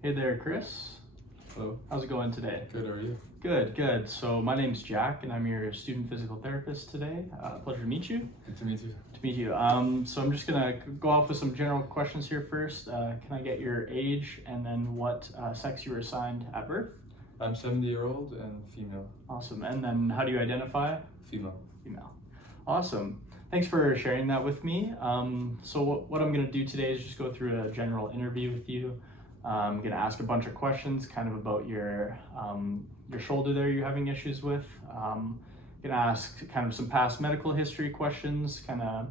Hey there, Chris. Hello. How's it going today? Good, how are you? Good, good. So my name's Jack, and I'm your student physical therapist today. Pleasure to meet you. Good to meet you. To meet you. So I'm just gonna go off with some general questions here first. Can I get your age and then what sex you were assigned at birth? I'm 70-year-old and female. Awesome. And then how do you identify? Female. Female. Awesome. Thanks for sharing that with me. So what I'm gonna do today is just go through a general interview with you. I'm gonna ask a bunch of questions kind of about your shoulder there you're having issues with. Gonna ask kind of some past medical history questions, kind of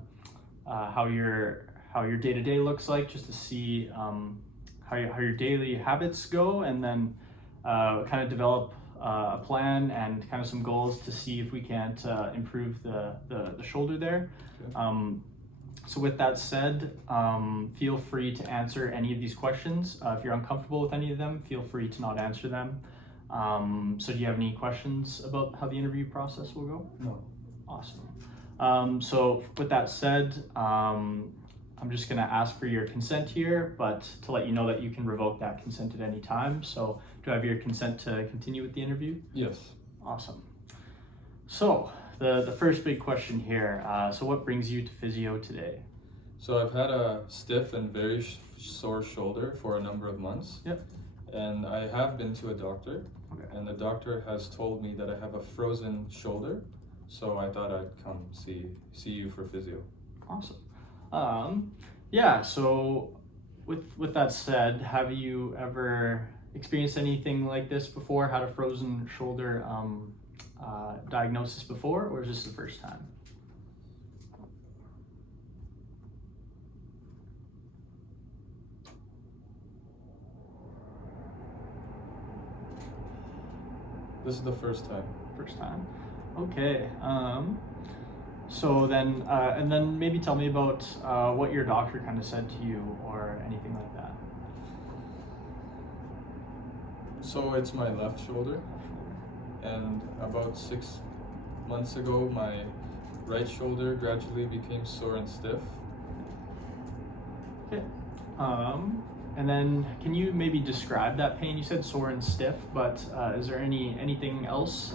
how your day-to-day looks like, just to see how your daily habits go, and then kind of develop a plan and kind of some goals to see if we can't improve the shoulder there. Okay. So with that said, feel free to answer any of these questions. If you're uncomfortable with any of them, feel free to not answer them. So do you have any questions about how the interview process will go? No. Awesome. So with that said, I'm just gonna ask for your consent here, but to let you know that you can revoke that consent at any time. So do I have your consent to continue with the interview? Yes. Awesome. So the first big question here, so what brings you to physio today? So I've had a stiff and very sore shoulder for a number of months. Yep. And I have been to a doctor, Okay. and the doctor has told me that I have a frozen shoulder. So I thought I'd come see you for physio. Awesome. Yeah, so with that said, have you ever experienced anything like this before? Had a frozen shoulder diagnosis before, or is this the first time? This is the first time. First time. Okay. So then, and then maybe tell me about what your doctor kind of said to you or anything like that. So it's my left shoulder, and about 6 months ago, my right shoulder gradually became sore and stiff. Okay. And then can you maybe describe that pain? You said sore and stiff, but is there anything else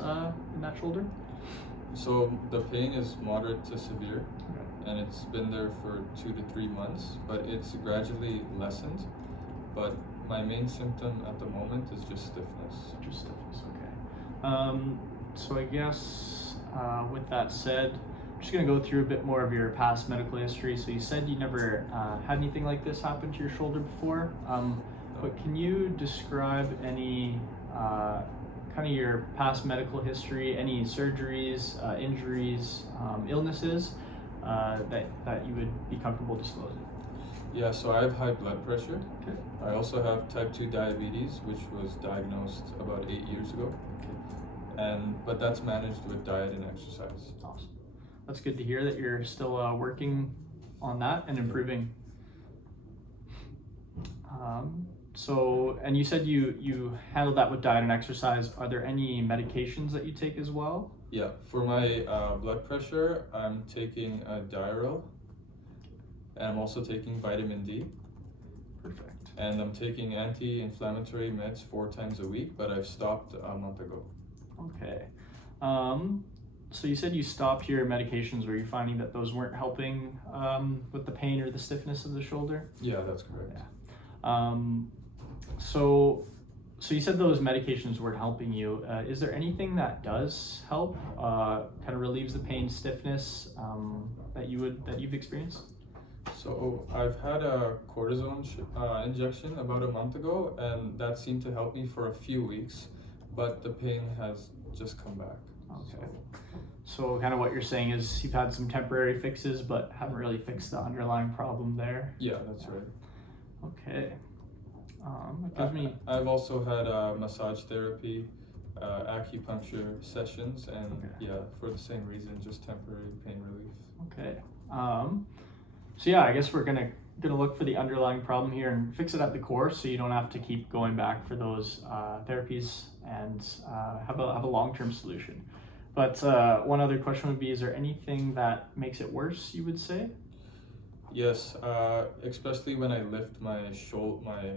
in that shoulder? So the pain is moderate to severe, Okay. and it's been there for 2 to 3 months, but it's gradually lessened. But my main symptom at the moment is just stiffness. Just stiffness, okay. So I guess with that said, I'm just gonna go through a bit more of your past medical history. So you said you never had anything like this happen to your shoulder before, but can you describe any kind of your past medical history, any surgeries, injuries, illnesses that you would be comfortable disclosing? Yeah, so I have high blood pressure. Okay. I also have type 2 diabetes, which was diagnosed about 8 years ago. But that's managed with diet and exercise. Awesome. That's good to hear that you're still working on that and improving. So, and you said you handled that with diet and exercise. Are there any medications that you take as well? Yeah, for my blood pressure, I'm taking a Diarrhea, and I'm also taking vitamin D. Perfect. And I'm taking anti-inflammatory meds 4 times a week, but I've stopped a month ago. Okay. So you said you stopped your medications. Were you finding that those weren't helping with the pain or the stiffness of the shoulder? Yeah, that's correct. Yeah. So you said those medications weren't helping you. Is there anything that does help, kind of relieves the pain, stiffness that you've experienced? So I've had a cortisone injection about a month ago, and that seemed to help me for a few weeks, but the pain has just come back. Okay. So kind of what you're saying is you've had some temporary fixes, but haven't really fixed the underlying problem there. Yeah, that's right. Okay. It gives me. I've also had massage therapy, acupuncture sessions, and Okay. yeah, for the same reason, just temporary pain relief. Okay. So yeah, I guess we're gonna look for the underlying problem here and fix it at the core, so you don't have to keep going back for those therapies and have a long-term solution. But one other question would be: is there anything that makes it worse? You would say? Yes, especially when I lift my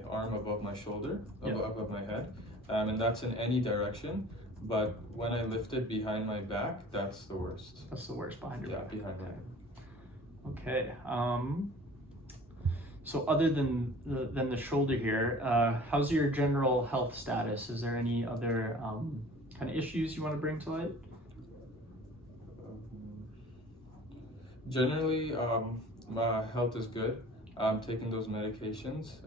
arm above my shoulder, Yep. above my head, and that's in any direction. But when I lift it behind my back, that's the worst. That's the worst, behind your Yeah, back. behind my Okay. So other than the shoulder here, how's your general health status? Is there any other kind of issues you want to bring to light? Generally, my health is good. I'm taking those medications.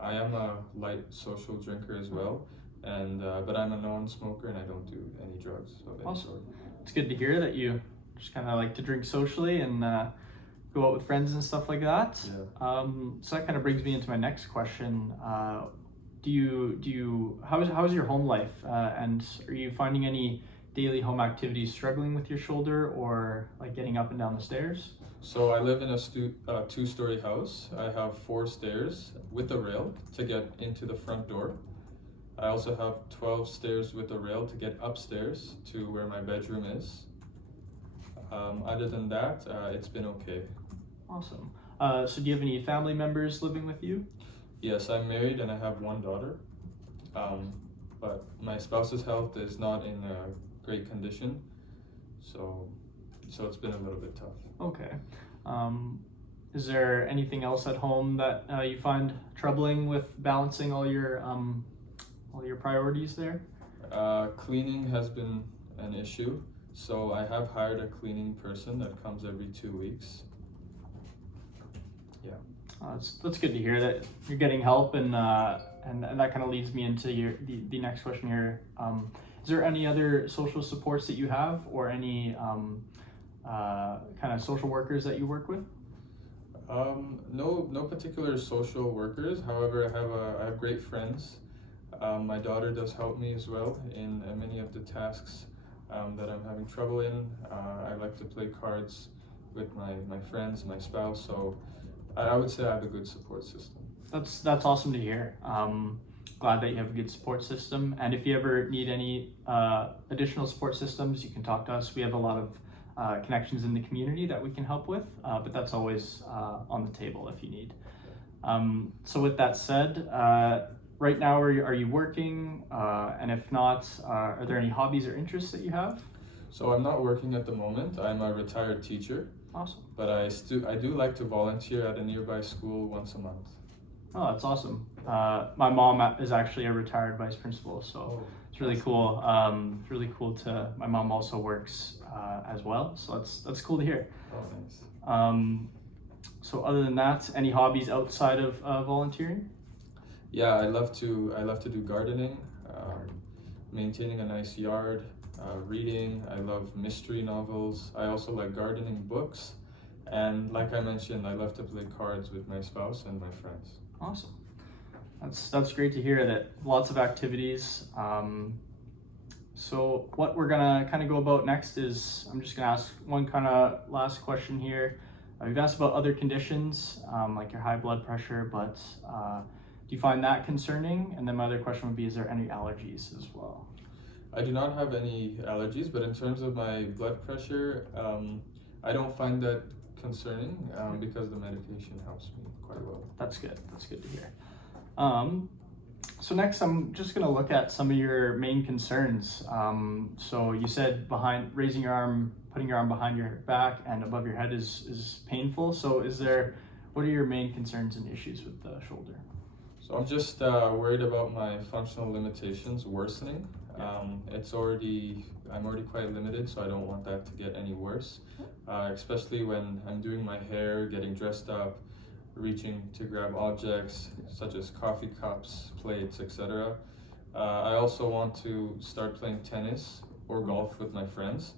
I am a light social drinker as well, and but I'm a non-smoker and I don't do any drugs of any Awesome. sort. It's good to hear that you just kind of like to drink socially and go out with friends and stuff like that. Yeah. So that kind of brings me into my next question. How's your home life? And are you finding any daily home activities struggling with your shoulder or like getting up and down the stairs? So I live in a two-story house. I have 4 stairs with a rail to get into the front door. I also have 12 stairs with a rail to get upstairs to where my bedroom is. Other than that, it's been okay. Awesome. So do you have any family members living with you? Yes, I'm married and I have 1 daughter. But my spouse's health is not in a great condition, so it's been a little bit tough. Okay. Is there anything else at home that you find troubling with balancing all your priorities there? Cleaning has been an issue, so I have hired a cleaning person that comes every 2 weeks. Yeah. That's good to hear that you're getting help, and that kind of leads me into the next question here. Is there any other social supports that you have, or any kind of social workers that you work with? No particular social workers. However, I have great friends. My daughter does help me as well in many of the tasks that I'm having trouble in. I like to play cards with my friends, my spouse. So I would say I have a good support system. That's awesome to hear. Glad that you have a good support system. And if you ever need any additional support systems, you can talk to us. We have a lot of connections in the community that we can help with, but that's always on the table if you need. So with that said, right now are you working? And if not, are there any hobbies or interests that you have? So I'm not working at the moment. I'm a retired teacher. Awesome. But I do like to volunteer at a nearby school once a month. Oh, that's awesome. My mom is actually a retired vice principal, so it's really cool. Really cool my mom also works as well, so that's cool to hear. Oh, thanks. So other than that, any hobbies outside of volunteering? Yeah, I love to do gardening, maintaining a nice yard, reading. I love mystery novels. I also like gardening books, and like I mentioned, I love to play cards with my spouse and my friends. Awesome. That's great to hear that lots of activities. So what we're gonna kind of go about next is I'm just gonna ask one kind of last question here. We've asked about other conditions like your high blood pressure, but do you find that concerning? And then my other question would be, is there any allergies as well? I do not have any allergies, but in terms of my blood pressure, I don't find that concerning because the medication helps me quite well. That's good. That's good to hear. So next, I'm just going to look at some of your main concerns. So you said raising your arm, putting your arm behind your back and above your head is painful. So what are your main concerns and issues with the shoulder? So I'm just worried about my functional limitations worsening. I'm already quite limited, so I don't want that to get any worse, especially when I'm doing my hair, getting dressed up, reaching to grab objects such as coffee cups, plates, etc. I also want to start playing tennis or golf with my friends,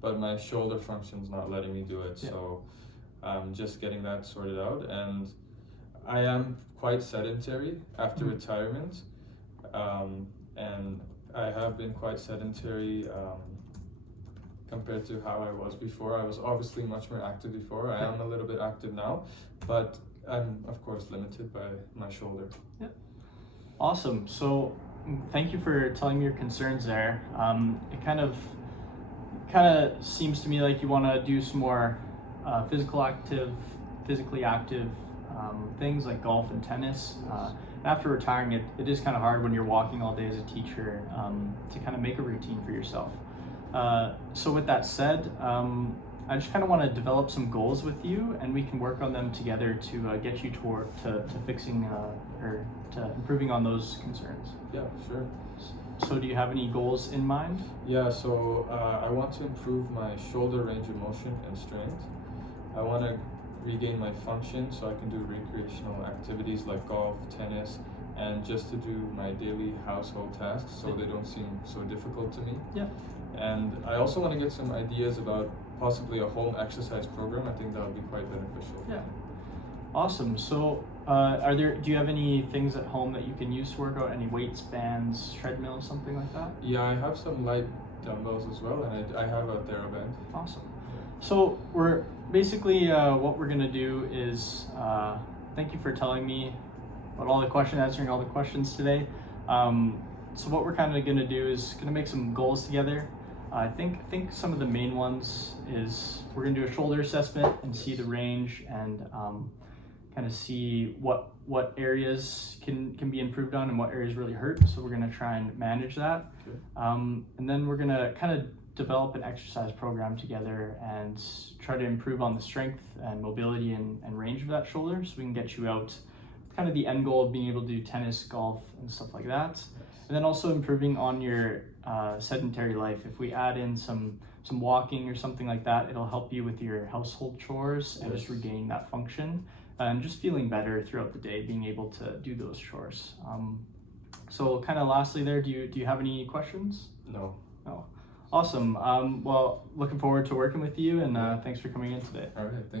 but my shoulder function's not letting me do it, so I'm just getting that sorted out. And I am quite sedentary after retirement, and I have been quite sedentary compared to how I was before. I was obviously much more active before. I am a little bit active now, but I'm of course limited by my shoulder. Yeah. Awesome. So thank you for telling me your concerns there. It kind of seems to me like you want to do some more physical physically active things like golf and tennis. After retiring, it is kind of hard when you're walking all day as a teacher to kind of make a routine for yourself. So with that said, I just kind of want to develop some goals with you, and we can work on them together to get you to fixing or to improving on those concerns. Yeah, sure. So do you have any goals in mind? Yeah, so I want to improve my shoulder range of motion and strength. I want to regain my function so I can do recreational activities like golf, tennis, and just to do my daily household tasks so they don't seem so difficult to me. Yeah. And I also want to get some ideas about possibly a home exercise program. I think that would be quite beneficial. Yeah. Awesome. So do you have any things at home that you can use to work out? Any weights, bands, treadmills, something like that? Yeah, I have some light dumbbells as well, and I have a TheraBand. Awesome. So we're basically what we're gonna do is thank you for telling me about answering all the questions today. So what we're kind of gonna do is gonna make some goals together. I think some of the main ones is we're gonna do a shoulder assessment and see the range and kind of see what areas can be improved on and what areas really hurt. So we're gonna try and manage that. Okay. And then we're gonna kind of develop an exercise program together and try to improve on the strength and mobility and range of that shoulder so we can get you out. Kind of the end goal of being able to do tennis, golf, and stuff like that. And then also improving on your sedentary life. If we add in some walking or something like that, it'll help you with your household chores and just regaining that function and just feeling better throughout the day, being able to do those chores. So kind of lastly there, do you have any questions? No. No. Awesome. Well, looking forward to working with you, and thanks for coming in today. All right, thank you.